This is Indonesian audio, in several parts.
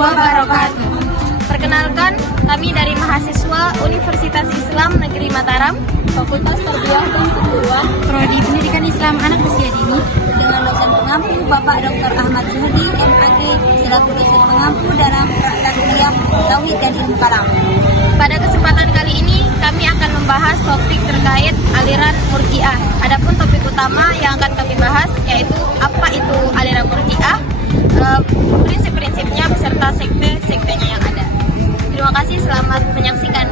wabarakatuh. Perkenalkan, kami dari mahasiswa Universitas Islam Negeri Mataram, Fakultas Tarbiyah dan Keguruan, Prodi Pendidikan Islam Anak Usia Dini, dengan dosen pengampu Bapak Dr. Ahmad Zuhdi, MAG, selaku dosen pengampu dalam Tarbiyah, Tauhid dan Ilmu Kalam. Pada kesempatan kali ini, kami akan membahas topik terkait aliran Murji'ah. Adapun topik utama yang akan kami bahas yaitu apa itu aliran Murji'ah, prinsip-prinsipnya beserta sekte-sektenya yang ada. Terima kasih, selamat menyaksikan.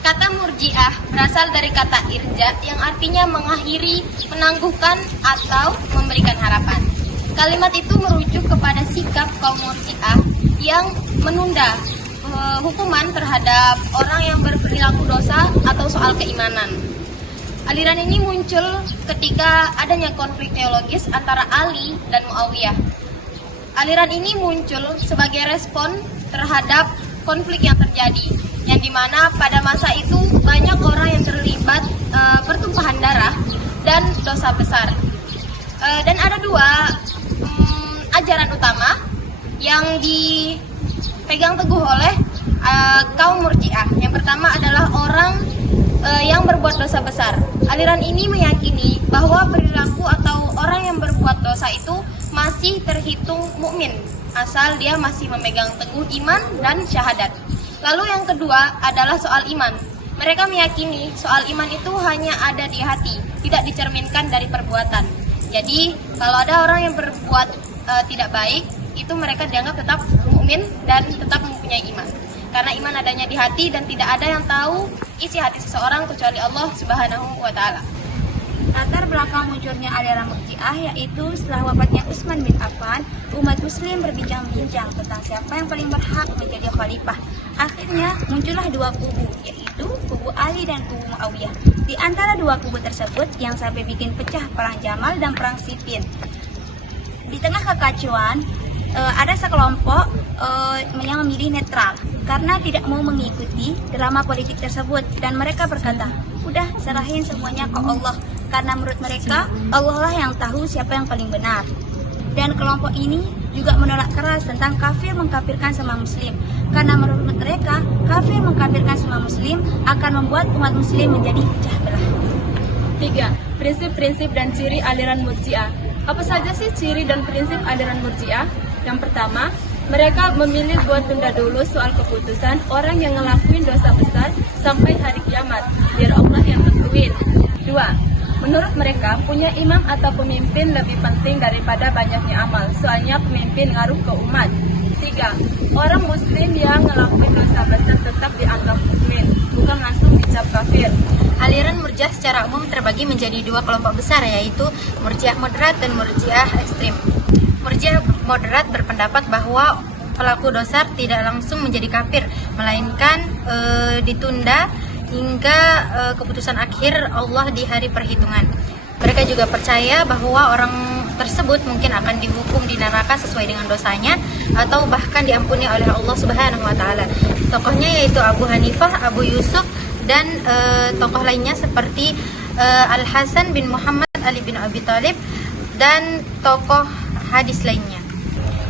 Kata Murji'ah berasal dari kata irja yang artinya mengakhiri, menangguhkan, atau memberikan harapan. Kalimat itu merujuk kepada sikap kaum Murji'ah yang menunda hukuman terhadap orang yang berperilaku dosa atau soal keimanan. Aliran ini muncul ketika adanya konflik teologis antara Ali dan Muawiyah. Aliran ini muncul sebagai respon terhadap konflik yang terjadi, yang dimana pada masa itu banyak orang yang terlibat pertumpahan darah dan dosa besar. Dan ada dua ajaran utama yang dipegang teguh oleh kaum Murji'ah. Yang pertama adalah orang yang berbuat dosa besar. Aliran ini meyakini bahwa perilaku atau orang yang berbuat dosa itu masih terhitung mukmin asal dia masih memegang teguh iman dan syahadat. Lalu yang kedua adalah soal iman. Mereka meyakini soal iman itu hanya ada di hati, tidak dicerminkan dari perbuatan. Jadi kalau ada orang yang berbuat tidak baik, itu mereka dianggap tetap mukmin dan tetap mempunyai iman. Karena iman adanya di hati dan tidak ada yang tahu isi hati seseorang kecuali Allah Subhanahu wa Ta'ala. Latar belakang munculnya aliran Murji'ah yaitu setelah wafatnya Utsman bin Affan, umat muslim berbincang-bincang tentang siapa yang paling berhak menjadi khalifah. Akhirnya muncullah dua kubu, yaitu kubu Ali dan kubu Muawiyah. Di antara dua kubu tersebut yang sampai bikin pecah perang Jamal dan perang Siffin. Di tengah kekacauan, ada sekelompok yang memilih netral karena tidak mau mengikuti drama politik tersebut, dan mereka berkata, udah serahin semuanya ke Allah, karena menurut mereka Allah lah yang tahu siapa yang paling benar. Dan kelompok ini juga menolak keras tentang kafir mengkafirkan sama muslim, karena menurut mereka kafir mengkafirkan sama muslim akan membuat umat muslim menjadi pecah belah. 3. Prinsip-prinsip dan ciri aliran Murji'ah. Apa saja sih ciri dan prinsip aliran Murji'ah? Yang pertama, mereka memilih buat tunda dulu soal keputusan orang yang ngelakuin dosa besar sampai hari kiamat, biar Allah yang tentuin. 2. Menurut mereka, punya imam atau pemimpin lebih penting daripada banyaknya amal, soalnya pemimpin ngaruh ke umat. 3. Orang muslim yang ngelakuin dosa besar tetap dianggap mukmin, bukan langsung dicap kafir. aliran Murji'ah secara umum terbagi menjadi dua kelompok besar, yaitu Murji'ah moderat dan Murji'ah ekstrim. Murji'ah moderat berpendapat bahwa pelaku dosa tidak langsung menjadi kafir, melainkan ditunda hingga keputusan akhir Allah di hari perhitungan. Mereka juga percaya bahwa orang tersebut mungkin akan dihukum di neraka sesuai dengan dosanya, atau bahkan diampuni oleh Allah Subhanahu wa Ta'ala. Tokohnya yaitu Abu Hanifah, Abu Yusuf, dan tokoh lainnya seperti Al-Hasan bin Muhammad, Ali bin Abi Thalib, dan tokoh hadis lainnya.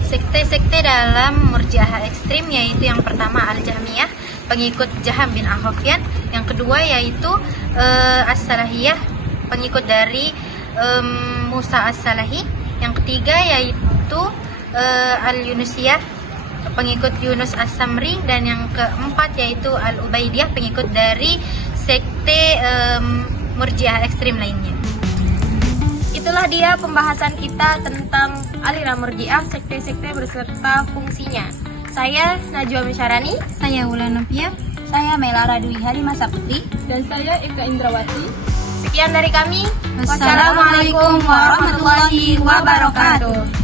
Sekte-sekte dalam Murji'ah ekstrim yaitu yang pertama Al-Jahmiyah, pengikut Jaham bin Al-Hafyan. Yang kedua yaitu As-Salahiyah, pengikut dari Musa As-Salahi. Yang ketiga yaitu Al-Yunusiyah, pengikut Yunus As-Samri. Dan yang keempat yaitu Al-Ubaidiyah, pengikut dari sekte Murji'ah ekstrim lainnya. Itulah dia pembahasan kita tentang aliran Murji'ah, sekte-sekte beserta fungsinya. Saya Najwa Misyarani, Saya Wulan Novia. Saya Melara Dwi Harimah Saputri. Dan saya Eka Indrawati. sekian dari kami. Wassalamualaikum warahmatullahi wabarakatuh.